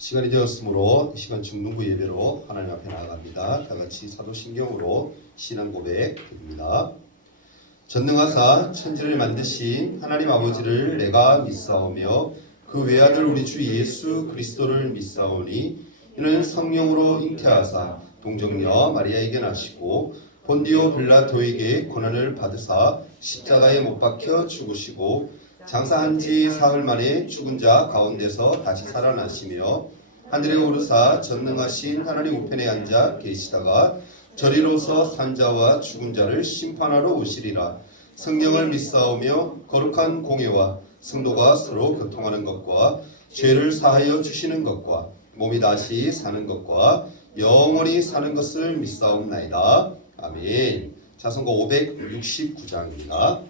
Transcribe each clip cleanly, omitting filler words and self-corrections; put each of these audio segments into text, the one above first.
시간이 되었으므로 이 시간 중등부 예배로 하나님 앞에 나아갑니다. 다 같이 사도신경으로 신앙 고백 드립니다. 전능하사 천지를 만드신 하나님 아버지를 내가 믿사오며 그 외아들 우리 주 예수 그리스도를 믿사오니 이는 성령으로 잉태하사 동정녀 마리아에게 나시고 본디오 빌라도에게 고난을 받으사 십자가에 못 박혀 죽으시고 장사한 지 사흘 만에 죽은 자 가운데서 다시 살아나시며 하늘에 오르사 전능하신 하나님 우편에 앉아 계시다가 저리로서 산 자와 죽은 자를 심판하러 오시리라. 성령을 믿사오며 거룩한 공예와 성도가 서로 교통하는 것과 죄를 사하여 주시는 것과 몸이 다시 사는 것과 영원히 사는 것을 믿사옵나이다. 아멘. 자선거 569장입니다.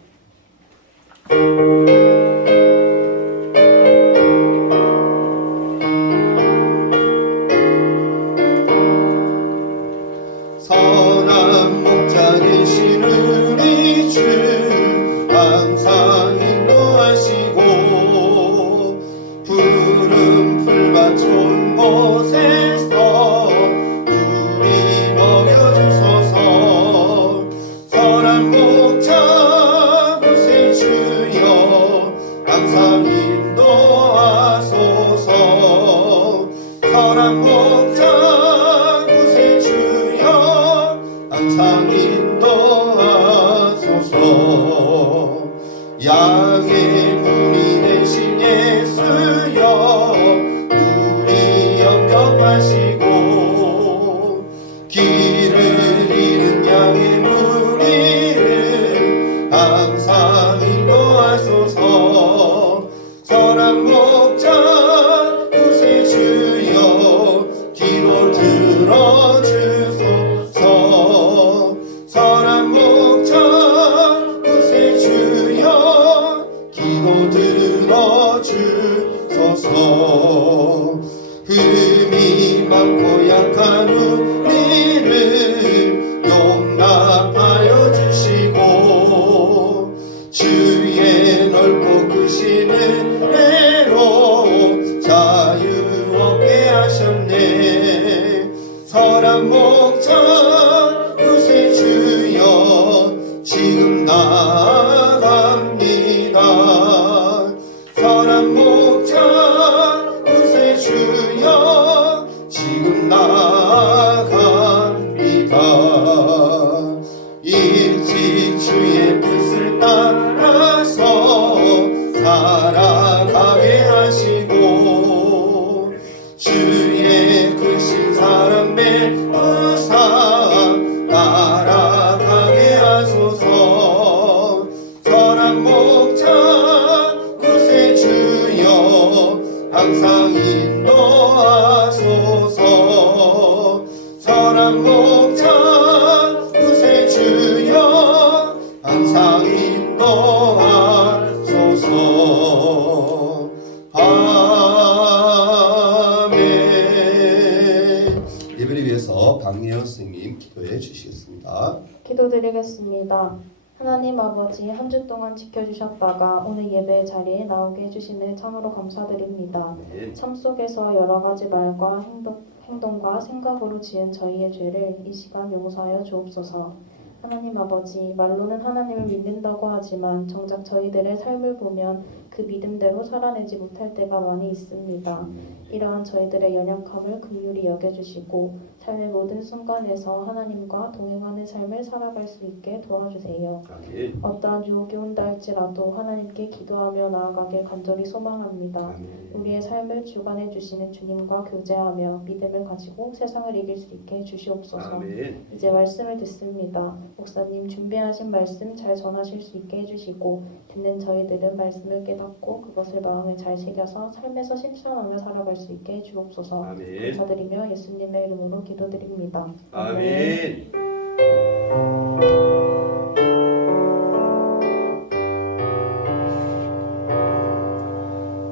선한 목자 되신 우리 주 항상 인도하시고 푸른 풀밭 좋은 곳에서 우리 먹여주소서. 선한 목자 구세 주여 항상 인도하소서. 선한 목자 구세 주여 항상 인도하소서. 양의 문이 되신 예수여 우리 영접하시고 길을 잃은 양의 무리를 항상 인도하소서. 선한 목자 구세 주여 기도 들어주소서. 선한 목자 구세 주여 기도 들어주소서. 흠이 많고 약한 우리를 용납하여 주시고 주의 넓고 크신 은혜로 자유 얻게 하셨네. 선한 목자 구세 주여 지금 나아갑니다. 선한 목자 구세 주여 지금 나아갑니다. 일찍 주의 뜻을 따라서 살아가게 하시고 주의 크신 사랑 배우사 따라가게 하소서. 선한 목자 구세 주여 항상 인도하소서. 선한 목자 구세 주여 항상 인도하소서. 아멘. 예배를 위해서 박예현 선생님 기도해 주시겠습니다. 기도드리겠습니다. 하나님 아버지, 한 주 동안 지켜주셨다가 오늘 예배 자리에 나오게 해주시는 참으로 감사드립니다. 아멘. 삶 속에서 여러 가지 말과 행동과 생각으로 지은 저희의 죄를 이 시간 용서하여 주옵소서. 하나님 아버지, 말로는 하나님을 믿는다고 하지만 정작 저희들의 삶을 보면 그 믿음대로 살아내지 못할 때가 많이 있습니다. 이러한 저희들의 연약함을 긍휼히 여겨주시고 삶의 모든 순간에서 하나님과 동행하는 삶을 살아갈 수 있게 도와주세요. 아멘. 어떠한 유혹이 온다 할지라도 하나님께 기도하며 나아가길 간절히 소망합니다. 아멘. 우리의 삶을 주관해 주시는 주님과 교제하며 믿음을 가지고 세상을 이길 수 있게 해주시옵소서. 아멘. 이제 말씀을 듣습니다. 목사님 준비하신 말씀 잘 전하실 수 있게 해주시고 듣는 저희들은 말씀을 깨닫고 그것을 마음에 잘 새겨서 삶에서 실천하며 살아갈 수 있게 해주옵소서. 아멘. 감사드리며 예수님의 이름으로 기도드립니다. 아멘.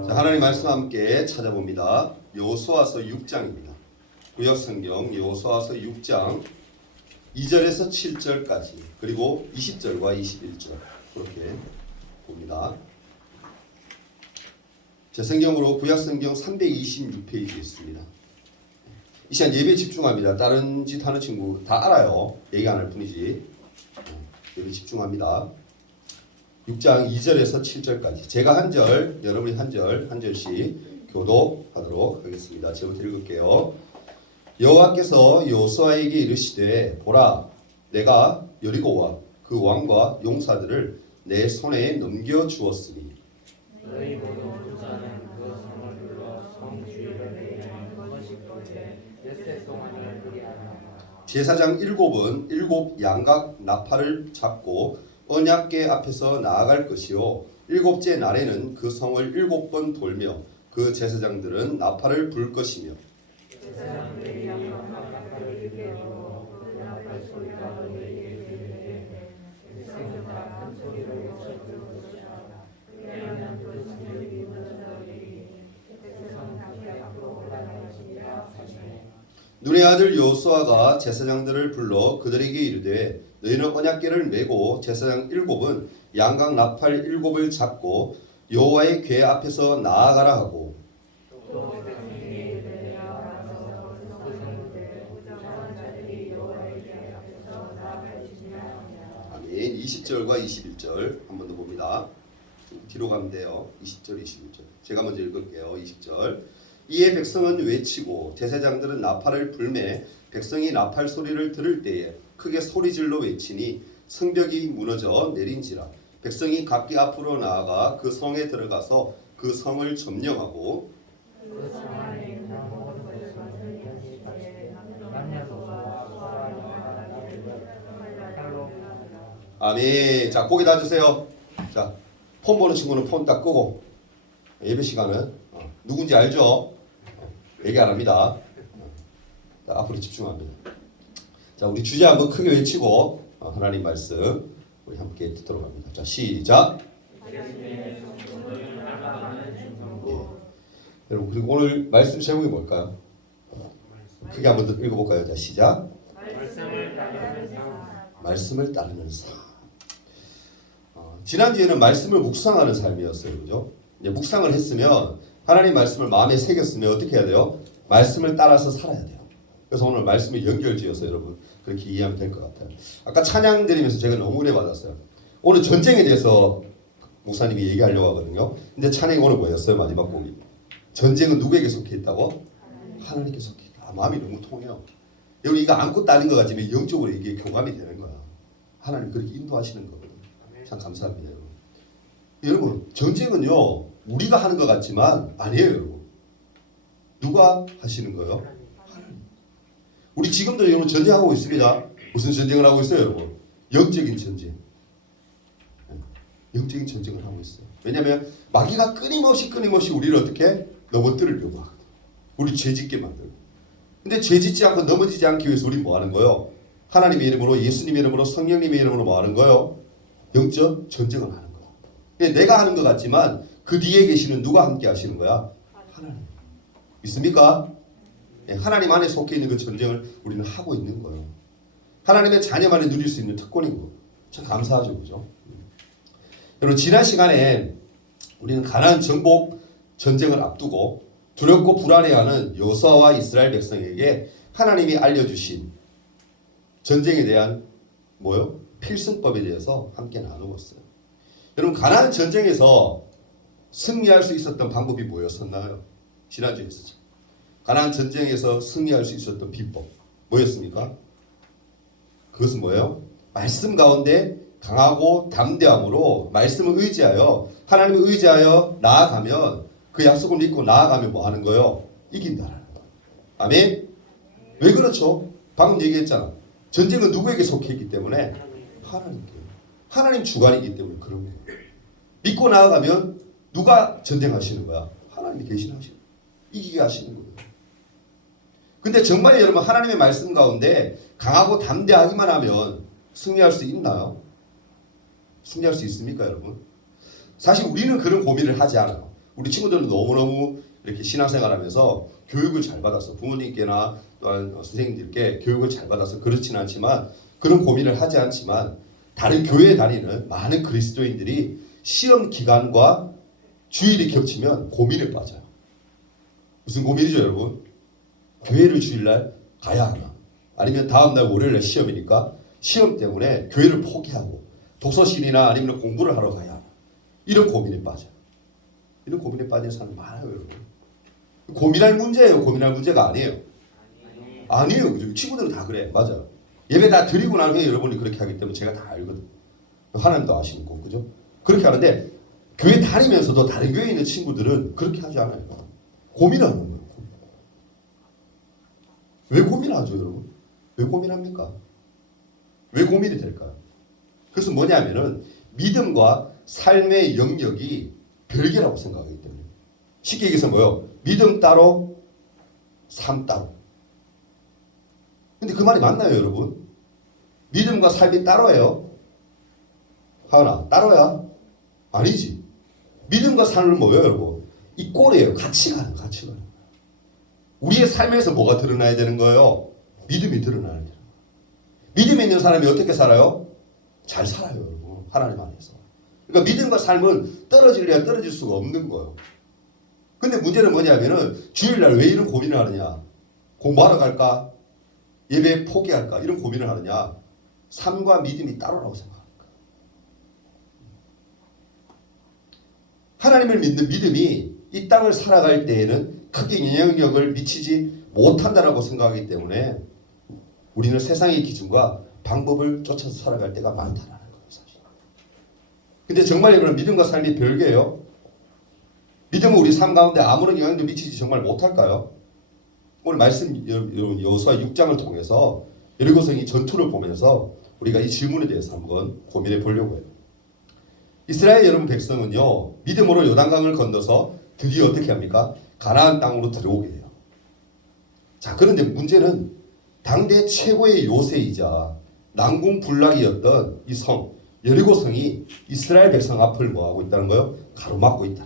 자, 하나님 말씀 함께 찾아봅니다. 여호수아서 6장입니다. 구약성경 여호수아서 6장 2절에서 7절까지 그리고 20절과 21절 그렇게 봅니다. 제 성경으로 구약성경 326페이지에 있습니다. 이 시간 예배에 집중합니다. 다른 짓 하는 친구 다 알아요. 얘기 안 할 뿐이지. 예배 집중합니다. 6장 2절에서 7절까지 제가 한 절, 여러분이 한 절씩 교독하도록 하겠습니다. 제부터 읽을게요. 여호와께서 여호수아에게 이르시되 보라 내가 여리고와 그 왕과 용사들을 내 손에 넘겨 주었으니 너희 모든 부자는 그 성을 불러 성 주위를 내리는 것이 그때 엿새 동안을 그리하라. 제사장 7은 7 양각 나팔을 잡고 언약궤 앞에서 나아갈 것이요 7째 날에는 그 성을 7번 돌며 그 제사장들은 나팔을 불 것이며 제사장들이 양각 나팔을 들게 하고 그 나팔 소리가 너희에게 들리되 백성은 다 큰 소리로 외쳐 들을 것이라. 왜냐하면 그 성령이 무너진 너희들이 백성은 함께 앞으로 올라갈 것이니라 하시니 눈의 아들 여호수아가 제사장들을 불러 그들에게 이르되 너희는 언약궤를 메고 제사장 7은 양각 나팔 7을 잡고 여호와의 궤 앞에서 나아가라 하고 또 백성이 내려와서 그 성문에 부정한 자들이 여호와의 궤 앞에서 나아갈지니라 하니라. 아멘. 20절과 21절 한 번 더 봅니다. 좀 뒤로 가면 돼요. 20절, 21절. 제가 먼저 읽을게요. 20절. 이에 백성은 외치고 제사장들은 나팔을 불매 백성이 나팔 소리를 들을 때에 크게 소리질러 외치니 성벽이 무너져 내린지라. 백성이 각기 앞으로 나아가 그 성에 들어가서 그 성을 점령하고 그 성 안에 있는 모든 것을 건설하시되 남녀노소와 소아와 나귀를 칼로 아멘. 자, 고개 놔주세요. 자, 폰 보는 친구는 폰 딱 끄고 예배 시간은 누군지 알죠? 얘기 안 합니다. 자, 앞으로 집중합니다. 자, 우리 주제 한번 크게 외치고 하나님 말씀 우리 함께 듣도록 합니다. 자, 시작. 예. 여러분 그리고 오늘 말씀 제목이 뭘까요? 크게 한번 더 읽어볼까요? 자, 시작. 말씀을 따르는 삶. 지난주에는 말씀을 묵상하는 삶이었어요. 그죠? 이제 묵상을 했으면 하나님 말씀을 마음에 새겼으면 어떻게 해야 돼요? 말씀을 따라서 살아야 돼요. 그래서 오늘 말씀을 연결지어서 여러분 그렇게 이해하면 될 것 같아요. 아까 찬양 드리면서 제가 너무 은혜 받았어요. 오늘 전쟁에 대해서 목사님이 얘기하려고 하거든요. 근데 찬양이 오늘 뭐였어요? 마지막 곡이. 전쟁은 누구에게 속해 있다고? 하나님께 속해 있다. 마음이 너무 통해요. 여러분 이거 안고 따는 것 같지만 영적으로 이게 교감이 되는 거야. 하나님 그렇게 인도하시는 거거든요. 참 감사합니다. 여러분. 여러분 전쟁은요 우리가 하는 것 같지만 아니에요. 여러분. 누가 하시는 거예요? 하나님. 우리 지금도 여러분 전쟁하고 있습니다. 무슨 전쟁을 하고 있어요? 여러분? 영적인 전쟁. 영적인 전쟁을 하고 있어요. 왜냐하면 마귀가 끊임없이 우리를 어떻게 넘어뜨리려고 하거든. 우리 죄짓게 만들고. 근데 죄짓지 않고 넘어지지 않기 위해서 우리 뭐 하는 거예요? 하나님의 이름으로 예수님의 이름으로 성령님의 이름으로 뭐 하는 거예요? 영적 전쟁을 하는 거예요. 근데 내가 하는 것 같지만 그 뒤에 계시는 누가 함께 하시는 거야? 하나님. 믿습니까? 하나님 안에 속해 있는 그 전쟁을 우리는 하고 있는 거예요. 하나님의 자녀만이 누릴 수 있는 특권인 거. 참 감사하죠, 그죠? 여러분 지난 시간에 우리는 가나안 정복 전쟁을 앞두고 두렵고 불안해하는 여호수아와 이스라엘 백성에게 하나님이 알려주신 전쟁에 대한 뭐요? 필승법에 대해서 함께 나누었어요. 여러분 가나안 전쟁에서 승리할 수 있었던 방법이 뭐였었나요? 지난주에 했었죠. 가나안 전쟁에서 승리할 수 있었던 비법 뭐였습니까? 그것은 뭐예요? 말씀 가운데 강하고 담대함으로 말씀을 의지하여 하나님을 의지하여 나아가면 그 약속을 믿고 나아가면 뭐 하는 거예요? 이긴다라는 거예요. 아멘? 왜 그렇죠? 방금 얘기했잖아. 전쟁은 누구에게 속해 있기 때문에? 하나님께. 하나님 주관이기 때문에 그런 거예요. 믿고 나아가면 누가 전쟁하시는 거야? 하나님이 대신하시는 거예요. 이기게 하시는 거예요. 근데 정말 여러분 하나님의 말씀 가운데 강하고 담대하기만 하면 승리할 수 있나요? 승리할 수 있습니까, 여러분? 사실 우리는 그런 고민을 하지 않아요. 우리 친구들은 너무너무 이렇게 신앙생활하면서 교육을 잘 받아서 부모님께나 또한 선생님들께 교육을 잘 받아서 그렇지는 않지만 그런 고민을 하지 않지만 다른 교회에 다니는 많은 그리스도인들이 시험 기간과 주일이 겹치면 고민에 빠져요. 무슨 고민이죠, 여러분? 교회를 주일날 가야 하나? 아니면 다음날 월요일날 시험이니까 시험 때문에 교회를 포기하고 독서실이나 아니면 공부를 하러 가야 하나? 이런 고민에 빠져요. 이런 고민에 빠진 사람이 많아요, 여러분. 고민할 문제예요. 고민할 문제가 아니에요. 아니에요. 그죠? 친구들은 다 그래. 맞아요. 예배 다 드리고 난 후에 여러분이 그렇게 하기 때문에 제가 다 알거든. 하나님도 아시는 거, 그죠? 그렇게 하는데 교회 다니면서도 다른 교회에 있는 친구들은 그렇게 하지 않아요. 고민하는 거예요. 왜 고민하죠, 여러분? 왜 고민합니까? 왜 고민이 될까요? 그래서 뭐냐면은 믿음과 삶의 영역이 별개라고 생각하기 때문에. 쉽게 얘기해서 뭐요? 믿음 따로, 삶 따로. 근데 그 말이 맞나요, 여러분? 믿음과 삶이 따로예요? 하나, 따로야? 아니지. 믿음과 삶은 뭐예요, 여러분? 이 꼴이에요. 같이 가는, 같이 가는. 우리의 삶에서 뭐가 드러나야 되는 거예요? 믿음이 드러나야 돼요. 믿음이 있는 사람이 어떻게 살아요? 잘 살아요, 여러분. 하나님 안에서. 그러니까 믿음과 삶은 떨어질래야 떨어질 수가 없는 거예요. 근데 문제는 뭐냐면은 주일날 왜 이런 고민을 하느냐? 공부하러 갈까? 예배 포기할까? 이런 고민을 하느냐? 삶과 믿음이 따로라고 생각합니다. 하나님을 믿는 믿음이 이 땅을 살아갈 때에는 크게 영향력을 미치지 못한다라고 생각하기 때문에 우리는 세상의 기준과 방법을 쫓아서 살아갈 때가 많다라는 거예요, 사실. 근데 정말 여러분 믿음과 삶이 별개예요. 믿음은 우리 삶 가운데 아무런 영향도 미치지 정말 못할까요? 오늘 말씀 여러분 여호수아 6장을 통해서 여리고성이 전투를 보면서 우리가 이 질문에 대해서 한번 고민해 보려고 해요. 이스라엘 여러분 백성은요 믿음으로 요단강을 건너서 드디어 어떻게 합니까? 가나안 땅으로 들어오게 돼요. 자, 그런데 문제는 당대 최고의 요새이자 난공불락이었던 이 성 여리고성이 이스라엘 백성 앞을 뭐하고 있다는 거예요? 가로막고 있다.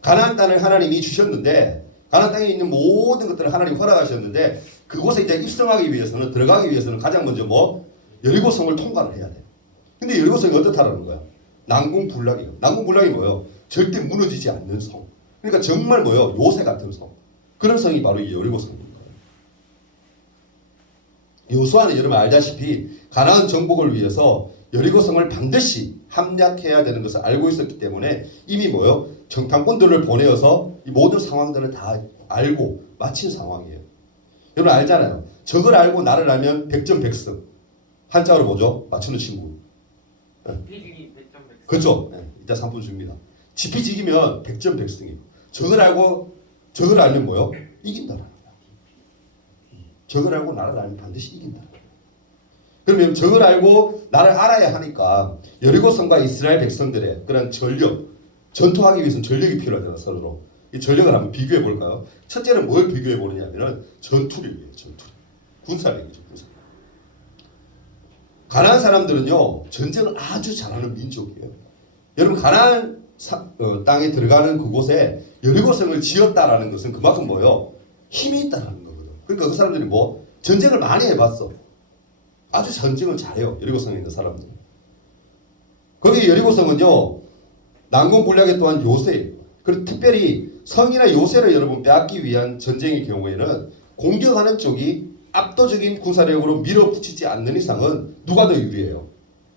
가나안 땅을 하나님이 주셨는데 가나안 땅에 있는 모든 것들을 하나님 허락하셨는데 그곳에 이제 입성하기 위해서는 들어가기 위해서는 가장 먼저 뭐 여리고성을 통과를 해야 돼요. 근데 여리고성이 어떻다라는 거야? 난공불락이에요. 난공불락이 뭐예요? 절대 무너지지 않는 성. 그러니까 정말 뭐예요? 요새 같은 성. 그런 성이 바로 이 여리고성입니다. 여호수아는 여러분 알다시피 가나안 정복을 위해서 여리고성을 반드시 함락해야 되는 것을 알고 있었기 때문에 이미 뭐요? 정탐꾼들을 보내어서 이 모든 상황들을 다 알고 마친 상황이에요. 여러분 알잖아요. 적을 알고 나를 알면 백전백승. 한자로 뭐죠? 맞추는 친구. 그렇죠. 네, 이따 상품 줍니다. 지피지기면 백전백승이에요. 적을 알고 적을 알면 뭐요? 이긴다라는 거야. 적을 알고 나를 알면 반드시 이긴다. 그러면 적을 알고 나를 알아야 하니까 여리고성과 이스라엘 백성들의 그런 전력, 전투하기 위해서는 전력이 필요하잖아요, 서로. 이 전력을 한번 비교해 볼까요? 첫째는 뭘 비교해 보느냐면은 전투력이에요, 전투력. 군사력이죠, 군사력. 가나안 사람들은요, 전쟁을 아주 잘하는 민족이에요. 여러분, 가나안 땅에 들어가는 그곳에 여리고성을 지었다라는 것은 그만큼 뭐요? 힘이 있다라는 거거든. 그러니까 그 사람들이 뭐 전쟁을 많이 해봤어. 아주 전쟁을 잘해요. 여리고성에 있는 사람들. 거기 여리고성은요. 난공불락의 또한 요새. 그리고 특별히 성이나 요새를 여러분 빼앗기 위한 전쟁의 경우에는 공격하는 쪽이 압도적인 군사력으로 밀어붙이지 않는 이상은 누가 더 유리해요?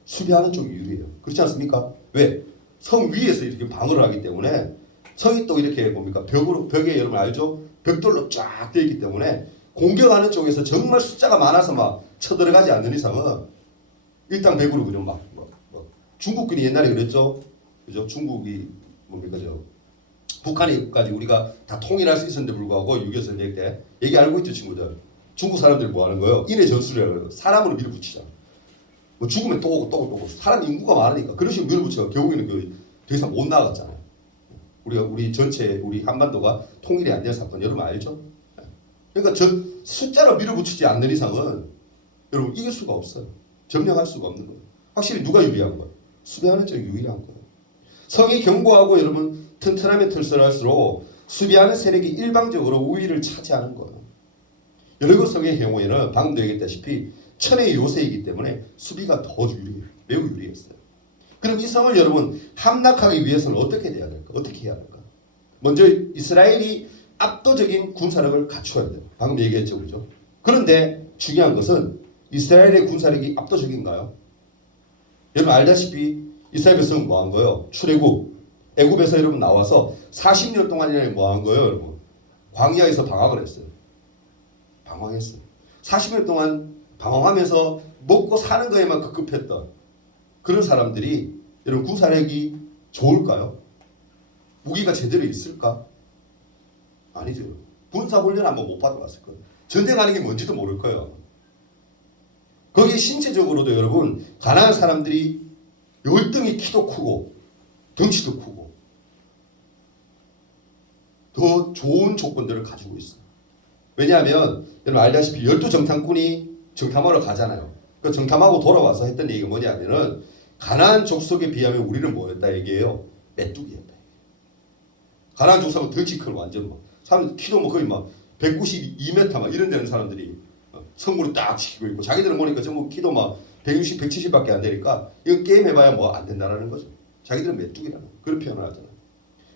수비하는 쪽이 유리해요. 그렇지 않습니까? 왜? 성 위에서 이렇게 방어를 하기 때문에 성이 또 이렇게 뭡니까? 벽에 여러분 알죠? 벽돌로 쫙 되어 있기 때문에 공격하는 쪽에서 정말 숫자가 많아서 막 쳐들어가지 않는 이상은 일당백으로 그냥 막 중국군이 옛날에 그랬죠. 그죠? 중국이 뭡니까 북한이까지 우리가 다 통일할 수 있었는데 불구하고 6.25 전쟁 때 얘기 알고 있죠, 친구들. 중국 사람들이 뭐 하는 거예요? 인해 전술이라고 사람으로 밀어붙이자. 뭐 죽으면 또 오고 사람 인구가 많으니까 그런 식으로 밀어붙여 결국에는 더 이상 못 나갔잖아요. 우리 전체 우리 한반도가 통일이 안 된 사건 여러분 알죠? 그러니까 숫자로 밀어붙이지 않는 이상은 여러분 이길 수가 없어요. 점령할 수가 없는 거예요. 확실히 누가 유리한 거예요? 수비하는 쪽이 유리한 거예요. 성이 견고하고 여러분 튼튼하면 튼튼할수록 수비하는 세력이 일방적으로 우위를 차지하는 거예요. 여리고성의 경우에는 방금도 얘기했다시피 천의 요새이기 때문에 수비가 더 유리해요. 매우 유리했어요. 그럼 이 성을 여러분 함락하기 위해서는 어떻게 돼야 될까요? 됩니까? 어떻게 해야 할까? 먼저 이스라엘이 압도적인 군사력을 갖추어야 돼요. 방금 얘기했죠, 그죠? 그런데 중요한 것은 이스라엘의 군사력이 압도적인가요? 여러분 알다시피 이스라엘 백성은 뭐 한 거예요? 출애굽, 애굽에서 여러분 나와서 40년 동안이나 뭐 한 거예요, 여러분? 광야에서 방황을 했어요. 방황했어요. 40년 동안 방황하면서 먹고 사는 거에만 급급했던 그런 사람들이 여러분 군사력이 좋을까요? 무기가 제대로 있을까? 아니죠. 군사훈련 한번 못 받아봤을 거예요. 전쟁하는 게 뭔지도 모를 거예요. 거기에 신체적으로도 여러분 가난한 사람들이 열등히 키도 크고 덩치도 크고 더 좋은 조건들을 가지고 있어요. 왜냐하면 여러분 알다시피 12정탐꾼이 정탐하러 가잖아요. 그 정탐하고 돌아와서 했던 얘기가 뭐냐면은 가나안 족속에 비하면 우리는 뭐였다 얘기해요? 메뚜기였다. 가나안 족속은 덩치 큰 완전 막 사람 키도 뭐 거의 막 192m 막 이런 데는 사람들이 성물을 딱 지키고 있고 자기들은 보니까 전부 키도 막 160, 170밖에 안 되니까 이거 게임 해봐야 뭐 안 된다라는 거죠. 자기들은 메뚜기라는 그런 표현을 하잖아요.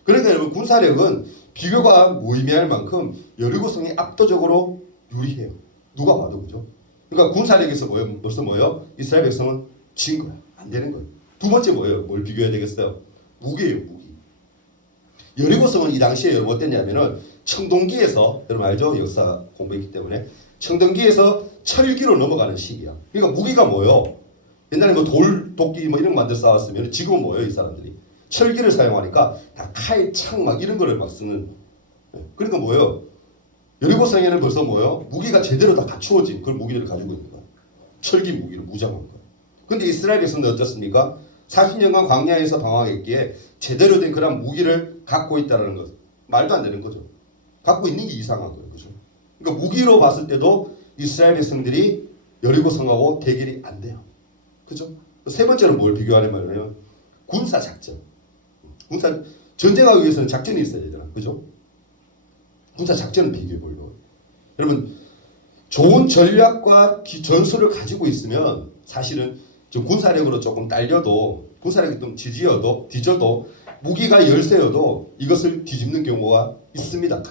그러니까 여러분 군사력은 비교가 무의미할 만큼 여리고성이 압도적으로 유리해요. 누가 봐도 그죠? 그러니까 군사력에서 뭐예요? 벌써 뭐예요? 이스라엘 백성은 진 거야. 안 되는 거예요. 두 번째 뭐예요? 뭘 비교해야 되겠어요? 무기예요, 무기. 여리고성은 이 당시에 여러분 어땠냐면은 청동기에서 여러분 알죠? 역사 공부했기 때문에 청동기에서 철기로 넘어가는 시기야. 그러니까 무기가 뭐예요? 옛날에 뭐 돌, 도끼 뭐 이런 거 만들어 싸웠으면 지금은 뭐예요? 이 사람들이 철기를 사용하니까 다 칼, 창 막 이런 거를 막 쓰는. 그러니까 뭐예요? 여리고성에는 벌써 뭐예요? 무기가 제대로 다 갖추어진 그런 무기를 가지고 있는 거야. 철기 무기를 무장한 거야. 근데 이스라엘 백성들 어떻습니까? 40년간 광야에서 방황했기에 제대로 된 그런 무기를 갖고 있다는 것. 말도 안 되는 거죠. 갖고 있는 게 이상한 거예요. 그죠? 그러니까 무기로 봤을 때도 이스라엘 백성들이 여리고성하고 대결이 안 돼요. 그죠? 세 번째로 뭘 비교하냐면 군사 작전. 군사 전쟁하기 위해서는 작전이 있어야 되잖아. 그죠? 군사 작전을 비교해 보려고. 여러분 좋은 전략과 전술을 가지고 있으면 사실은 좀 군사력으로 조금 딸려도 군사력이 좀 뒤져도 무기가 열세여도 이것을 뒤집는 경우가 있습니다.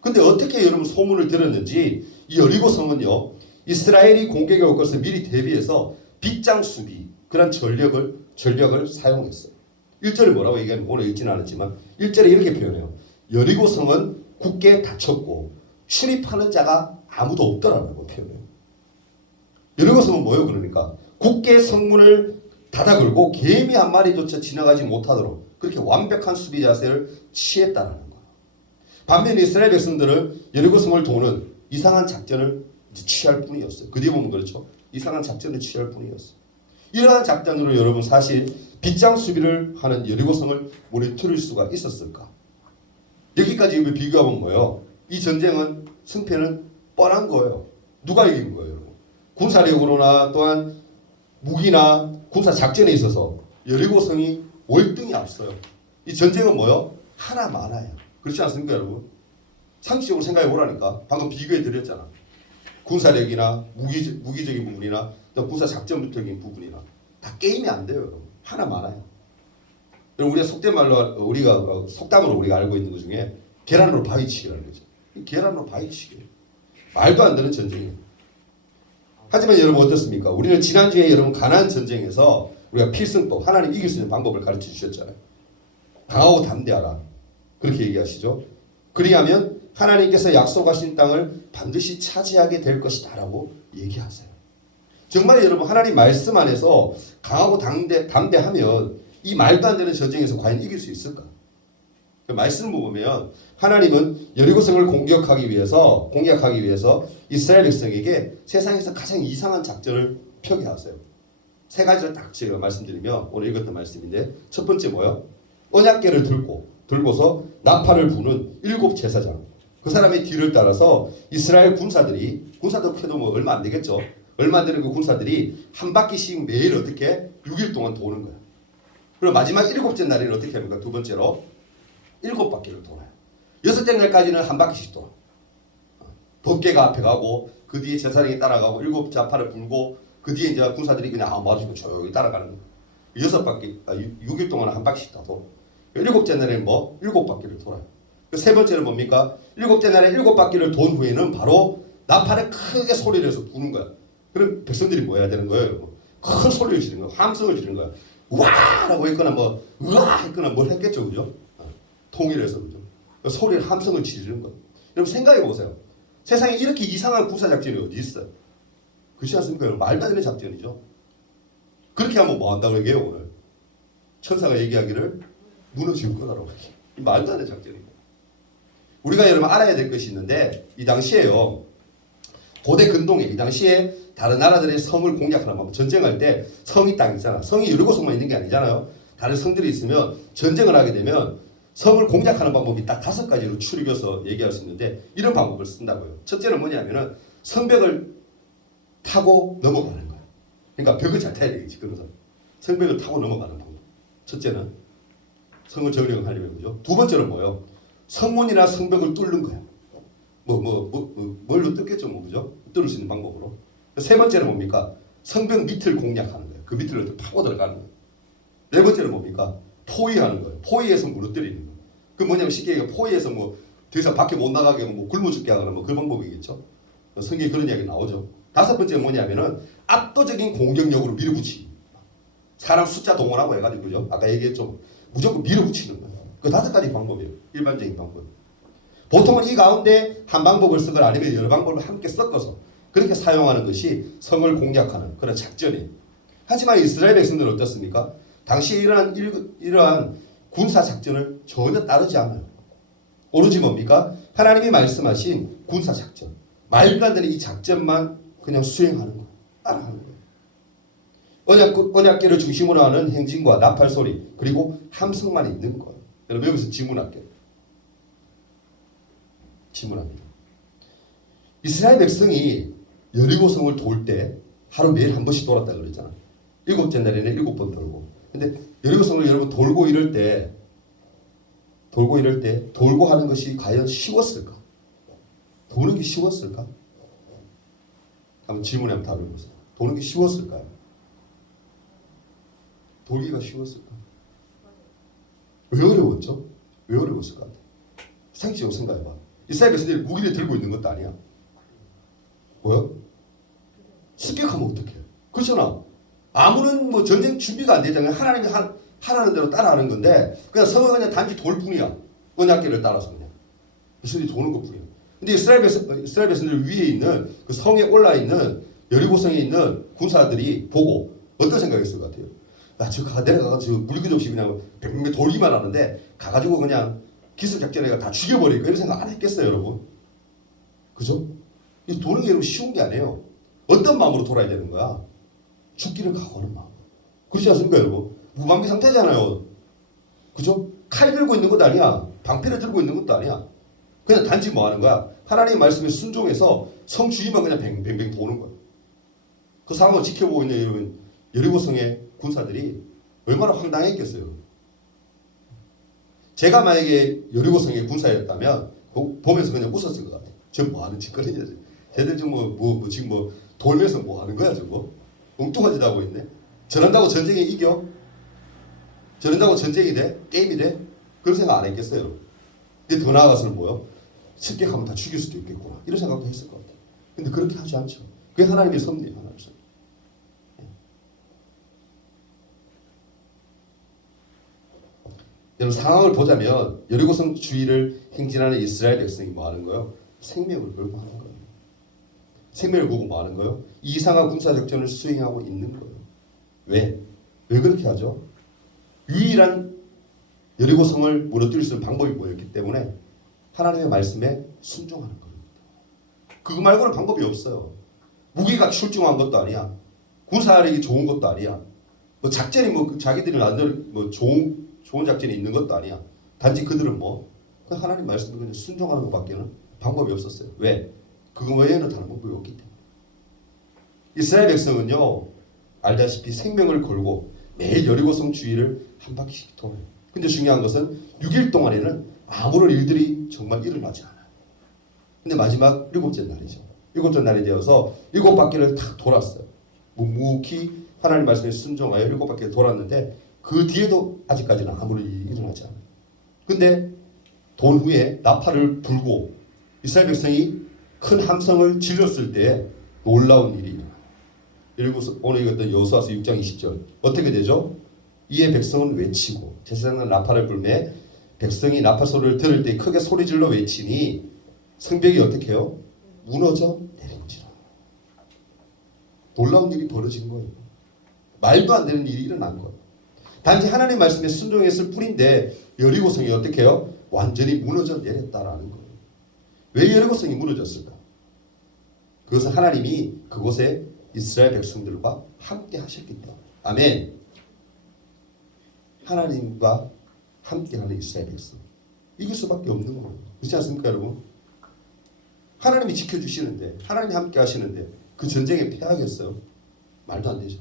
근데 어떻게 여러분 소문을 들었는지 이 여리고성은요 이스라엘이 공격에 올 것을 미리 대비해서 빗장 수비 그런 전력을 사용했어요. 1절에 뭐라고 얘기하면 오늘 읽지는 않았지만 1절에 이렇게 표현해요. 여리고성은 굳게 닫혔고 출입하는 자가 아무도 없더라라고 표현해요. 여리고성은 뭐예요? 그러니까 굳게 성문을 닫아 걸고 개미 한 마리조차 지나가지 못하도록 그렇게 완벽한 수비 자세를 취했다라는 거예요. 반면 이스라엘 백성들은 여리고성을 도는 이상한 작전을 취할 뿐이었어요. 그 뒤에 보면 그렇죠. 이상한 작전을 취할 뿐이었어요. 이러한 작전으로 여러분 사실 빗장 수비를 하는 여리고성을 무너뜨릴 수가 있었을까? 여기까지 비교하면 뭐예요? 이 전쟁은 승패는 뻔한 거예요. 누가 이긴 거예요? 여러분? 군사력으로나 또한 무기나 군사 작전에 있어서 여리고성이 월등히 앞서요. 이 전쟁은 뭐예요? 하나 많아요. 그렇지 않습니까 여러분? 상식적으로 생각해 보라니까. 방금 비교해 드렸잖아. 군사력이나 무기적인 부분이나 또 군사 작전적인 부분이나 다 게임이 안 돼요. 여러분. 하나 많아요. 여러분 우리가 속된 말로 우리가 속담으로 우리가 알고 있는 것 중에 계란으로 바위치기라는 거죠. 계란으로 바위치기. 말도 안 되는 전쟁이에요. 하지만 여러분 어떻습니까? 우리는 지난주에 여러분 가나안 전쟁에서 우리가 필승법 하나님 이길 수 있는 방법을 가르쳐 주셨잖아요. 강하고 담대하라. 그렇게 얘기하시죠. 그리하면 하나님께서 약속하신 땅을 반드시 차지하게 될 것이다 라고 얘기하세요. 정말 여러분 하나님 말씀 안에서 강하고 담대하면 이 말도 안 되는 전쟁에서 과연 이길 수 있을까? 말씀을 보면 하나님은 여리고성을 공격하기 위해서 이스라엘 백성에게 세상에서 가장 이상한 작전을 펴게 하세요. 세 가지를 딱 제가 말씀드리면 오늘 읽었던 말씀인데 첫 번째 뭐예요? 언약궤를 들고서 나팔을 부는 7 제사장. 그 사람의 뒤를 따라서 이스라엘 군사도 해도 뭐 얼마 안 되겠죠. 얼마 안 되는 그 군사들이 한 바퀴씩 매일 어떻게 6일 동안 도는 거야. 그리고 마지막 7째 날에는 어떻게 합니까? 두 번째로 7바퀴를 돌아요. 6째 날까지는 한 바퀴씩 돌아. 법궤가 앞에 가고 그 뒤에 제사장이 따라가고 7 자파를 불고 그 뒤에 이제 군사들이 그냥 아무 말 없이 조용히 따라가는 거예요. 6일 동안 한 바퀴씩 다 돌아. 일곱째 날에는 뭐? 7바퀴를 돌아요. 세 번째는 뭡니까? 일곱째 날에 7바퀴를 돈 후에는 바로 나팔에 크게 소리를 해서 부는 거야. 그럼 백성들이 뭐 해야 되는 거예요? 큰 소리를 지르는 거야. 함성을 지르는 거야. 와라고 했거나 뭐 으아 했거나 뭘 했겠죠, 그죠? 통일해서 그죠? 소리를 함성을 지르는 거예요. 여러분 생각해 보세요. 세상에 이렇게 이상한 군사 작전이 어디 있어요? 그렇지 않습니까? 말도 안 되는 작전이죠. 그렇게 하면 뭐 한다고 얘기해요 오늘? 천사가 얘기하기를 무너지고 거라고 얘기해요. 말도 안 되는 작전입니다. 우리가 여러분 알아야 될 것이 있는데 이 당시에요. 고대 근동에 이 당시에 다른 나라들의 성을 공략하는 방법. 전쟁할 때 성이 딱 있잖아. 성이 여러 성만 있는 게 아니잖아요. 다른 성들이 있으면 전쟁을 하게 되면 성을 공략하는 방법이 딱 5가지로 추려서 얘기할 수 있는데 이런 방법을 쓴다고요. 첫째는 뭐냐면은 성벽을 타고 넘어가는 거야. 그러니까 벽을 잘 타야 되겠지. 그래서 성벽을 타고 넘어가는 방법. 첫째는 성을 점령하려면 그죠. 두 번째는 뭐예요? 성문이나 성벽을 뚫는 거야. 뭘로 뚫겠죠, 뭐 그죠? 뚫을 수 있는 방법으로. 세 번째는 뭡니까? 성벽 밑을 공략하는 거예요. 그 밑을 이렇게 파고 들어가는 거예요. 네 번째는 뭡니까? 포위하는 거예요. 포위해서 무너뜨리는 거예요. 그 뭐냐면 쉽게 얘기해 포위해서 뭐 더 이상 밖에 못 나가게 하고 뭐 굶어 죽게 하거나 뭐 그 방법이겠죠. 성경에 그런 이야기 나오죠. 다섯 번째는 뭐냐면은 압도적인 공격력으로 밀어붙이기. 사람 숫자 동원하고 해가지고 그죠? 아까 얘기했죠. 무조건 밀어붙이는 거예요. 그 5가지 방법이에요. 일반적인 방법. 보통은 이 가운데 한 방법을 쓰거나 아니면 여러 방법을 함께 섞어서 그렇게 사용하는 것이 성을 공략하는 그런 작전이에요. 하지만 이스라엘 백성들은 어떻습니까? 당시에 이러한 군사 작전을 전혀 따르지 않아요. 오로지 뭡니까? 하나님이 말씀하신 군사 작전. 말도 안 되는 이 작전만 그냥 수행하는 거예요. 따라하는 거예요. 언약궤를 중심으로 하는 행진과 나팔 소리 그리고 함성만 있는 거예요. 여러분 여기서 질문할게요. 질문합니다. 이스라엘 백성이 여리고성을 돌 때 하루 매일 한 번씩 돌았다 그랬잖아. 7째 날에는 7번 돌고. 근데 여리고성을 여러분 돌고 이럴 때 돌고 하는 것이 과연 쉬웠을까? 도는 게 쉬웠을까? 한번 질문에 한번 답을 보세요. 도는 게 쉬웠을까요? 돌기가 쉬웠을까? 왜 어려웠죠? 왜 어려웠을 것 같아? 상식적으로 생각해봐. 이스라엘 백성들이 무기를 들고 있는 것도 아니야. 뭐야? 습격하면 어떡해? 그렇잖아. 아무런 뭐 전쟁 준비가 안 되잖아요. 하나님이 하라는 대로 따라하는 건데 그냥 성은 그냥 단지 돌 뿐이야. 언약궤를 따라서 그냥. 백성들이 도는 것 뿐이야. 근데 이스라엘 백성들 위에 있는 그 성에 올라 있는 여리고성에 있는 군사들이 보고 어떤 생각이 있을 것 같아요? 야, 저 내려가서 물기도 없이 그냥 뱅뱅 돌기만 하는데 가가지고 그냥 기습작전에 다 죽여버릴까 이런 생각 안 했겠어요, 여러분? 그죠? 이 도는 게 여러분 쉬운 게 아니에요. 어떤 마음으로 돌아야 되는 거야? 죽기를 각오하는 마음. 그렇지 않습니까, 여러분? 무방비 상태잖아요. 그죠? 칼 들고 있는 것도 아니야. 방패를 들고 있는 것도 아니야. 그냥 단지 뭐 하는 거야? 하나님의 말씀에 순종해서 성 주위만 그냥 뱅뱅뱅 도는 거야. 그 상황을 지켜보고 있는 여러분, 여리고성의 군사들이 얼마나 황당했겠어요. 제가 만약에 여리고성의 군사였다면 보면서 그냥 웃었을 것 같아요. 저 뭐 하는 짓거리냐. 쟤들 지금 지금 돌면서 뭐 하는 거야 저거. 엉뚱한 짓 하고 있네. 저런다고 전쟁에 이겨? 저런다고 전쟁이 돼? 게임이 돼? 그런 생각 안 했겠어요. 근데 더 나아가서는 뭐요? 습격하면 다 죽일 수도 있겠구나. 이런 생각도 했을 것 같아요. 근데 그렇게 하지 않죠. 그게 하나님의 섭리예요. 하나님의 섭리. 여러분 상황을 보자면 여리고성 주위를 행진하는 이스라엘 백성이 뭐 하는 거예요? 생명을 걸고 하는 거예요. 생명을 걸고 뭐 하는 거예요? 이상한 군사작전을 수행하고 있는 거예요. 왜? 왜 그렇게 하죠? 유일한 여리고성을 무너뜨릴 수 있는 방법이 뭐였기 때문에 하나님의 말씀에 순종하는 겁니다. 그거 말고는 방법이 없어요. 무기가 출중한 것도 아니야. 군사력이 좋은 것도 아니야. 뭐 작전이 뭐 자기들이 나름대로 뭐 좋은 작전이 있는 것도 아니야. 단지 그들은 뭐 하나님 말씀을 그냥 순종하는 것밖에는 방법이 없었어요. 왜? 그거 외에는 다른 방법이 없기 때문에. 이스라엘 백성은요 알다시피 생명을 걸고 매일 여리고성 주위를 한 바퀴씩 돌아요. 근데 중요한 것은 6일 동안에는 아무런 일들이 정말 일어나지 않아요. 근데 마지막 7째 날이죠. 7째 날이 되어서 7바퀴를 다 돌았어요. 묵묵히 하나님 말씀에 순종하여 7바퀴를 돌았는데 그 뒤에도 아직까지는 아무런 일이 일어나지 않아요. 근데 돈 후에 나팔을 불고 이스라엘 백성이 큰 함성을 질렀을 때 놀라운 일이 일어나요. 그리고 오늘 읽었던 여호수아서 6장 20절 어떻게 되죠? 이에 백성은 외치고 제사장은 나팔을 불매 백성이 나팔 소리를 들을 때 크게 소리질러 외치니 성벽이 어떻게 해요? 무너져 내린지라. 놀라운 일이 벌어진 거예요. 말도 안 되는 일이 일어난 거예요. 단지 하나님 말씀에 순종했을 뿐인데 여리고성이 어떻게 해요? 완전히 무너져 내렸다라는 거예요. 왜 여리고성이 무너졌을까? 그것은 하나님이 그곳에 이스라엘 백성들과 함께 하셨기 때문에. 아멘. 하나님과 함께하는 이스라엘 백성. 이길 수밖에 없는 거예요. 그렇지 않습니까, 여러분? 하나님이 지켜주시는데, 하나님이 함께 하시는데 그 전쟁에 패하겠어요? 말도 안 되죠.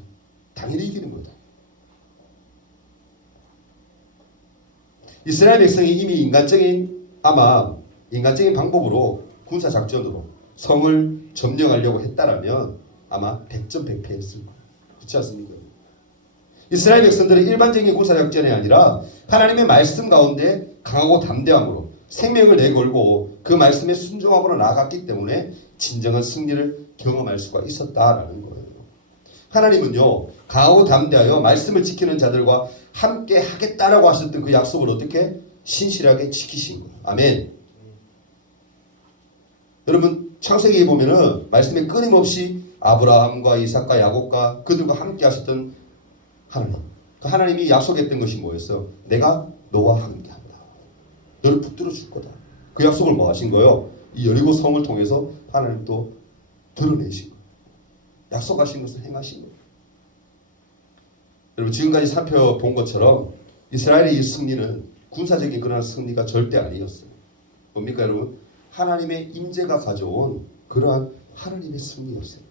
당연히 이기는 거다. 이스라엘 백성이 이미 인간적인 방법으로 군사 작전으로 성을 점령하려고 했다라면 아마 100점100패했을 거예요. 그렇지 않습니까? 이스라엘 백성들은 일반적인 군사 작전이 아니라 하나님의 말씀 가운데 강하고 담대함으로 생명을 내걸고 그 말씀에 순종함으로 나아갔기 때문에 진정한 승리를 경험할 수가 있었다라는 거예요. 하나님은요, 강하고 담대하여 말씀을 지키는 자들과 함께 하겠다라고 하셨던 그 약속을 어떻게 신실하게 지키신 거예요. 아멘. 여러분 창세기에 보면은 말씀에 끊임없이 아브라함과 이삭과 야곱과 그들과 함께 하셨던 하나님. 그 하나님이 약속했던 것이 뭐였어요? 내가 너와 함께한다. 너를 붙들어 줄 거다. 그 약속을 뭐 하신 거예요? 이 여리고 성을 통해서 하나님 또 드러내신 거예요. 약속하신 것을 행하신 거예요. 여러분 지금까지 살펴본 것처럼 이스라엘의 이 승리는 군사적인 그런 승리가 절대 아니었어요. 뭡니까 여러분? 하나님의 임재가 가져온 그러한 하나님의 승리였어요.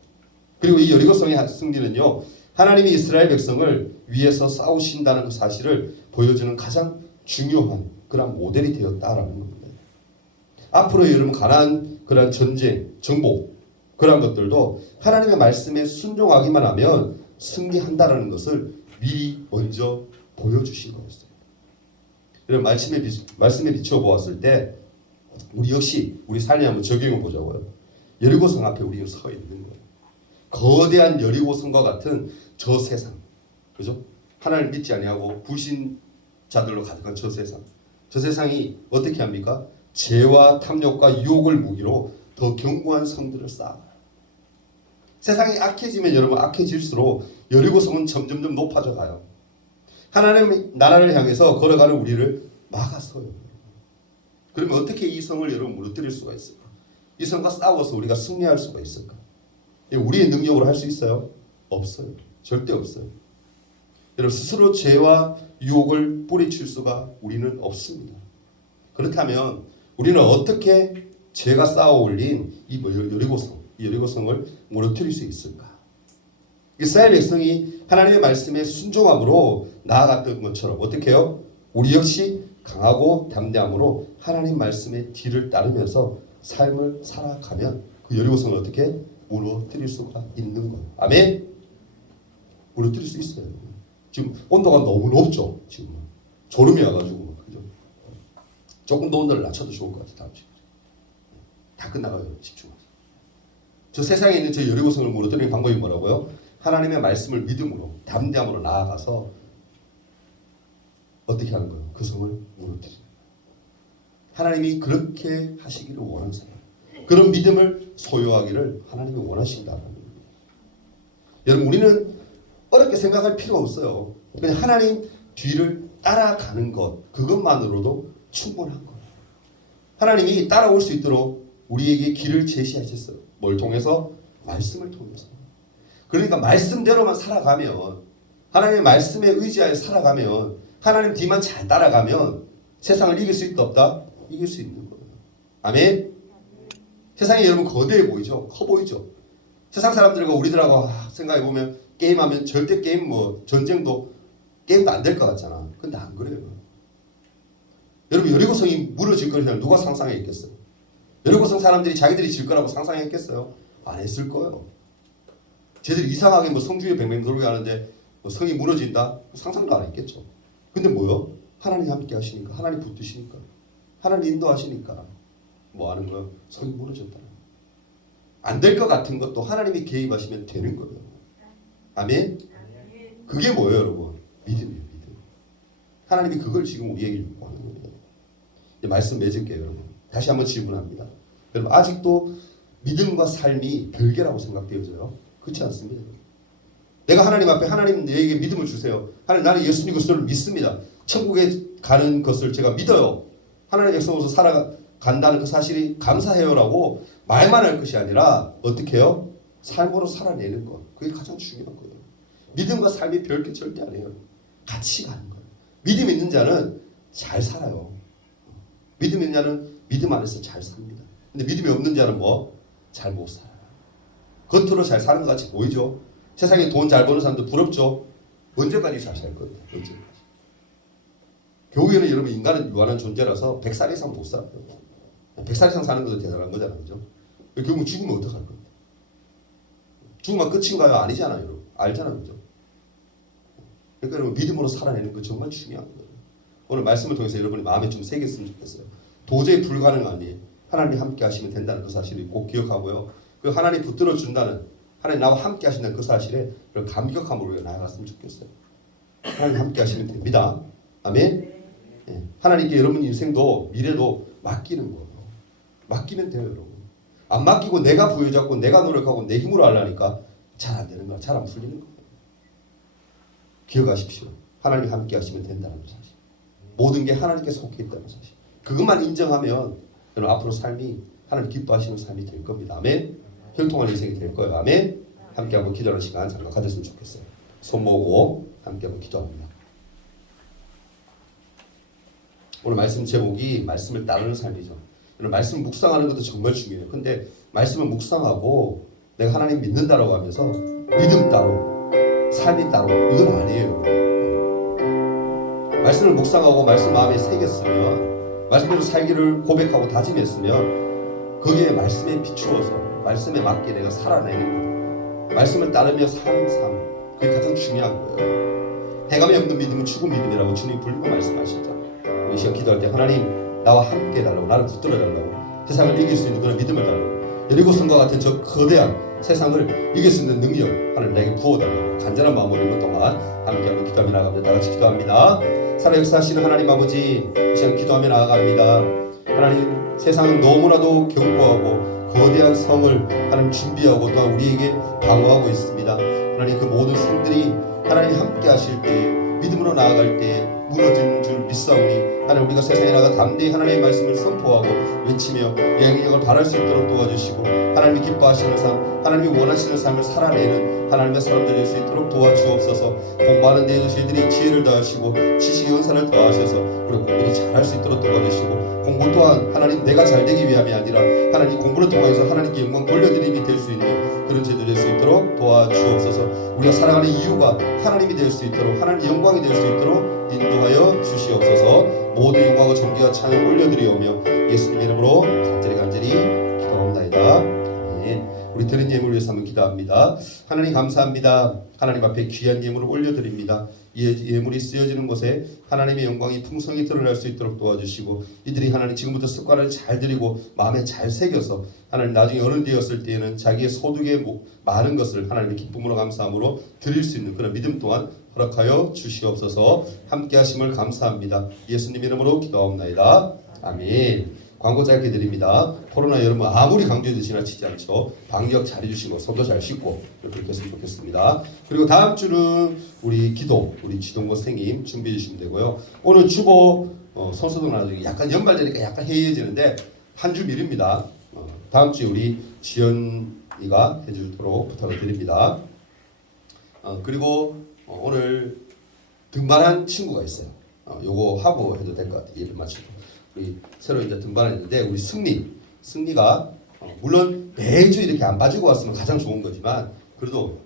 그리고 이 여리고성의 승리는요, 하나님이 이스라엘 백성을 위해서 싸우신다는 그 사실을 보여주는 가장 중요한 그런 모델이 되었다라는 겁니다. 앞으로 여러분 가나안 그런 전쟁, 정복 그런 것들도 하나님의 말씀에 순종하기만 하면 승리한다라는 것을 미리 먼저 보여주신 거였어요. 여러분 말씀에 비추어 보았을 때 우리 역시 우리 삶에 한번 적용해 보자고요. 여리고성 앞에 우리가 서 있는 거예요. 거대한 여리고성과 같은 저 세상, 그죠? 하나님을 믿지 아니하고 불신자들로 가득한 저 세상. 저 세상이 어떻게 합니까? 죄와 탐욕과 유혹을 무기로 더 견고한 성들을 쌓아요. 세상이 악해지면 여러분 악해질수록 여리고성은 점점점 높아져 가요. 하나님의 나라를 향해서 걸어가는 우리를 막아서요. 그러면 어떻게 이 성을 여러분 무너뜨릴 수가 있을까? 이 성과 싸워서 우리가 승리할 수가 있을까? 우리의 능력으로 할 수 있어요? 없어요. 절대 없어요. 여러분 스스로 죄와 유혹을 뿌리칠 수가 우리는 없습니다. 그렇다면 우리는 어떻게 죄가 쌓아 올린 이 여리고성을 무너뜨릴 수 있을까? 이스라엘 백성이 하나님의 말씀에 순종함으로 나아갔던 것처럼 어떻게 해요? 우리 역시 강하고 담대함으로 하나님 말씀의 뒤를 따르면서 삶을 살아가면 그 여리고성을 어떻게 무너뜨릴 수가 있는 거예요. 아멘. 무너뜨릴 수 있어요. 지금 온도가 너무 높죠. 지금 졸음이 와가지고 그죠? 조금 더 온도를 낮춰도 좋을 것 같아요. 다음 주에 다 끝나가요. 집중하세요. 저 세상에 있는 저 여리고성을 무너뜨리는 방법이 뭐라고요? 하나님의 말씀을 믿음으로 담대함으로 나아가서 어떻게 하는 거예요? 그 성을 무너뜨리는 거예요. 하나님이 그렇게 하시기를 원하는 사람. 그런 믿음을 소유하기를 하나님이 원하신다는 거예요. 여러분 우리는 어렵게 생각할 필요가 없어요. 그냥 하나님 뒤를 따라가는 것 그것만으로도 충분한 거예요. 하나님이 따라올 수 있도록 우리에게 길을 제시하셨어요. 뭘 통해서? 말씀을 통해서. 그러니까 말씀대로만 살아가면 하나님의 말씀에 의지하여 살아가면 하나님 뒤만 잘 따라가면 세상을 이길 수 있다 없다? 이길 수 있는 거예요. 아멘. 세상이 여러분 거대해 보이죠? 커 보이죠? 세상 사람들과 우리들하고 생각해 보면 게임하면 절대 게임 전쟁도 게임도 안 될 것 같잖아. 근데 안 그래요. 여러분 여리고성이 무너질 것을 누가 상상했겠어요? 여리고성 사람들이 자기들이 질 거라고 상상했겠어요? 안 했을 거예요. 쟤들이 이상하게 성주에 뱅뱅 돌게 하는데 성이 무너진다? 상상도 안 했겠죠. 근데 뭐요? 하나님 함께 하시니까, 하나님 붙드시니까, 하나님 인도하시니까 뭐 하는 거예요? 성이 무너졌다. 안 될 것 같은 것도 하나님이 개입하시면 되는 거예요. 아멘? 그게 뭐예요, 여러분? 믿음이에요, 믿음. 하나님이 그걸 지금 우리에게 요구하는 거예요. 이제 말씀 맺을게요, 여러분. 다시 한번 질문합니다. 여러분, 아직도 믿음과 삶이 별개라고 생각되어져요? 그렇지 않습니다. 내가 하나님 앞에 하나님 내게 믿음을 주세요. 하나님 나는 예수님 그리스도를 믿습니다. 천국에 가는 것을 제가 믿어요. 하나님의 백성으로서 살아간다는 그 사실이 감사해요라고 말만 할 것이 아니라 어떻게 해요? 삶으로 살아내는 것. 그게 가장 중요한 거예요. 믿음과 삶이 별개 절대 아니에요. 같이 가는 거예요. 믿음 있는 자는 잘 살아요. 믿음 있는 자는 믿음 안에서 잘 삽니다. 근데 믿음이 없는 자는 뭐? 잘 못 살아요. 겉으로 잘 사는 것 같이 보이죠? 세상에 돈 잘 버는 사람들 부럽죠? 언제까지 잘 살 건데? 언제까지? 교회는 여러분 인간은 유한한 존재라서 100살 이상 못 살아요. 100살 이상 사는 것도 대단한 거잖아요. 그죠? 결국 죽으면 어떡할 건데? 죽으면 끝인가요? 아니잖아요. 여러분. 알잖아요. 그죠? 그러니까 여러분 믿음으로 살아내는 거 정말 중요한 거예요. 오늘 말씀을 통해서 여러분이 마음에 좀 새겼으면 좋겠어요. 도저히 불가능하니 하나님이 함께 하시면 된다는 그 사실을 꼭 기억하고요. 그리고 하나님 붙들어 준다는, 하나님 나와 함께 하신다는 그 사실에 감격함으로 나아갔으면 좋겠어요. 하나님 함께 하시면 됩니다. 아멘. 예. 하나님께 여러분 인생도 미래도 맡기는 거예요. 맡기면 돼요, 여러분. 안 맡기고 내가 부여잡고 내가 노력하고 내 힘으로 하려니까 잘 안 되는 거야. 잘 안 풀리는 거예요. 기억하십시오. 하나님이 함께 하시면 된다는 사실. 모든 게 하나님께 속해 있다는 사실. 그것만 인정하면 여러분 앞으로 삶이 하나님 기뻐하시는 삶이 될 겁니다. 아멘. 형통한 인생이 될 거예요. 아멘. 함께 한번 기도하는 시간 잠깐 가졌으면 좋겠어요. 손 모으고 함께 한번 기도합니다. 오늘 말씀 제목이 말씀을 따르는 삶이죠. 오늘 말씀 묵상하는 것도 정말 중요해요. 근데 말씀을 묵상하고 내가 하나님 믿는다라고 하면서 믿음 따로 삶이 따로 이건 아니에요. 말씀을 묵상하고 말씀 마음에 새겼으면 말씀대로 살기를 고백하고 다짐했으면 거기에 말씀에 비추어서 말씀에 맞게 내가 살아내는 것, 말씀을 따르며 사는 삶, 그게 가장 중요한 거예요. 해감이 없는 믿음은 죽은 믿음이라고 주님 불리고 말씀하셨잖아요. 이 시간 기도할 때 하나님 나와 함께 해달라고, 나를 붙들어 달라고, 세상을 이길 수 있는 그런 믿음을 달라고, 여리고성과 같은 저 거대한 세상을 이길 수 있는 능력 하나님 나에게 부어달라고 간절한 마음으로 1분 동안 함께 한번 기도하며 나아갑니다. 다 같이 기도합니다. 살아 역사하시는 하나님 아버지, 이 시간 기도하며 나아갑니다. 하나님, 세상은 너무나도 견고하고 거대한 성을 하나님 준비하고 또한 우리에게 방어하고 있습니다. 하나님, 그 모든 성들이 하나님 함께 하실 때, 믿음으로 나아갈 때 무너지는 줄 믿사오니 하나님, 우리가 세상에 나가 담대히 하나님의 말씀을 선포하고 외치며 영향력을 발할 수 있도록 도와주시고, 하나님이 기뻐하시는 삶, 하나님이 원하시는 삶을 살아내는 하나님의 사람들이 될 수 있도록 도와주옵소서. 공부하는 데에도 저희들이 지혜를 더하시고 지식의 은사를 더하셔서 우리 공부도 잘할 수 있도록 도와주시고, 공부 또한 하나님 내가 잘되기 위함이 아니라 하나님 공부를 통해서 하나님께 영광 돌려드림이 될 수 있는 그런 제도 될 수 있도록 도와주옵소서. 우리가 살아가는 이유가 하나님이 될 수 있도록, 하나님 영광이 될 수 있도록 인도하여 주시옵소서. 모든 영광과 존귀와 찬양 올려드리오며 예수님 이름으로 간절히 기도합나이다. 아멘. 우리 드린 예물을 위해서 한번 기도합니다. 하나님 감사합니다. 하나님 앞에 귀한 예물을 올려드립니다. 이 예물이 쓰여지는 곳에 하나님의 영광이 풍성히 드러날 수 있도록 도와주시고, 이들이 하나님 지금부터 습관을 잘 들이고 마음에 잘 새겨서 하나님 나중에 어른 되었을 때에는 자기의 소득의 많은 것을 하나님의 기쁨으로 감사함으로 드릴 수 있는 그런 믿음 또한 허락하여 주시옵소서. 함께 하심을 감사합니다. 예수님 이름으로 기도하옵나이다. 아멘. 광고 짧게 드립니다. 코로나 여러분 아무리 강조해도 지나치지 않죠. 방역 잘해주시고 손도 잘 씻고 그렇게 했으면 좋겠습니다. 그리고 다음 주는 우리 기도, 우리 지동건 선생님 준비해 주시면 되고요. 오늘 주보 선수등 나중에 약간 연말되니까 약간 해이해지는데 한 주 미립니다. 다음 주에 우리 지연이가 해주도록 부탁을 드립니다. 그리고 오늘 등반한 친구가 있어요. 요거 하고 해도 될 것 같아요. 예를 마치고. 우리 새로 이제 등반했는데 우리 승리가 물론 매주 이렇게 안 빠지고 왔으면 가장 좋은 거지만 그래도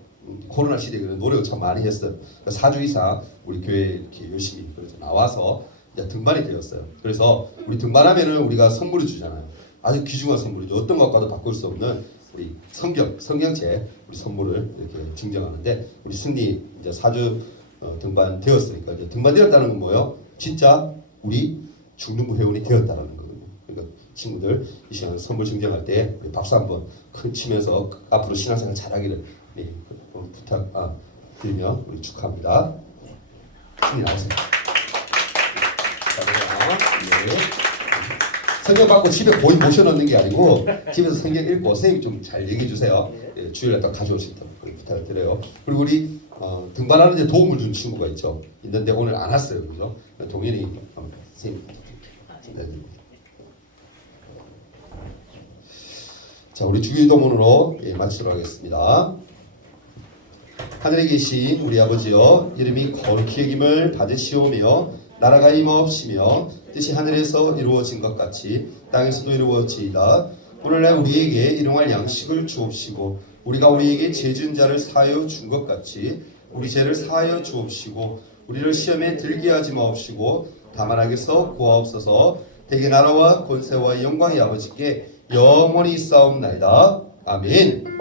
코로나 시대에 노력을 참 많이 했어요. 4주 이상 우리 교회 이렇게 열심히 그래서 나와서 이제 등반이 되었어요. 그래서 우리 등반하면은 우리가 선물을 주잖아요. 아주 귀중한 선물이죠. 어떤 것과도 바꿀 수 없는 우리 성경책 우리 선물을 이렇게 증정하는데 우리 승리 이제 4주 등반 되었으니까 이제 등반 되었다는 건 뭐예요? 진짜 우리 중등부 회원이 되었다는 거거든요. 그러니까 친구들 이 시간 선물 증정할 때 우리 박수 한번 큰 치면서 앞으로 신앙생활 잘하기를 드리며 우리 축하합니다. 승리 나오세요. 네. 성경 받고 집에 고인 모셔놓는 게 아니고 집에서 성경 읽고 선생님 좀 잘 얘기해 주세요. 예, 주일날 딱 가져올 수 있도록 부탁을 드려요. 그리고 우리 등반하는 데 도움을 준 친구가 있는데 오늘 안 왔어요, 그죠? 동현이 선생님. 네. 자, 우리 주기도문으로 마치도록 하겠습니다. 하늘에 계신 우리 아버지여, 이름이 거룩히 여김을 받으시오며 나라가 임하옵시며 뜻이 하늘에서 이루어진 것 같이 땅에서도 이루어지이다. 오늘날 우리에게 일용할 양식을 주옵시고 우리가 우리에게 죄 지은 자를 사하여 준 것 같이 우리 죄를 사하여 주옵시고 우리를 시험에 들게 하지 마옵시고 다만 악에서 구하옵소서. 대개 나라와 권세와 영광이 아버지께 영원히 있사옵나이다. 아멘.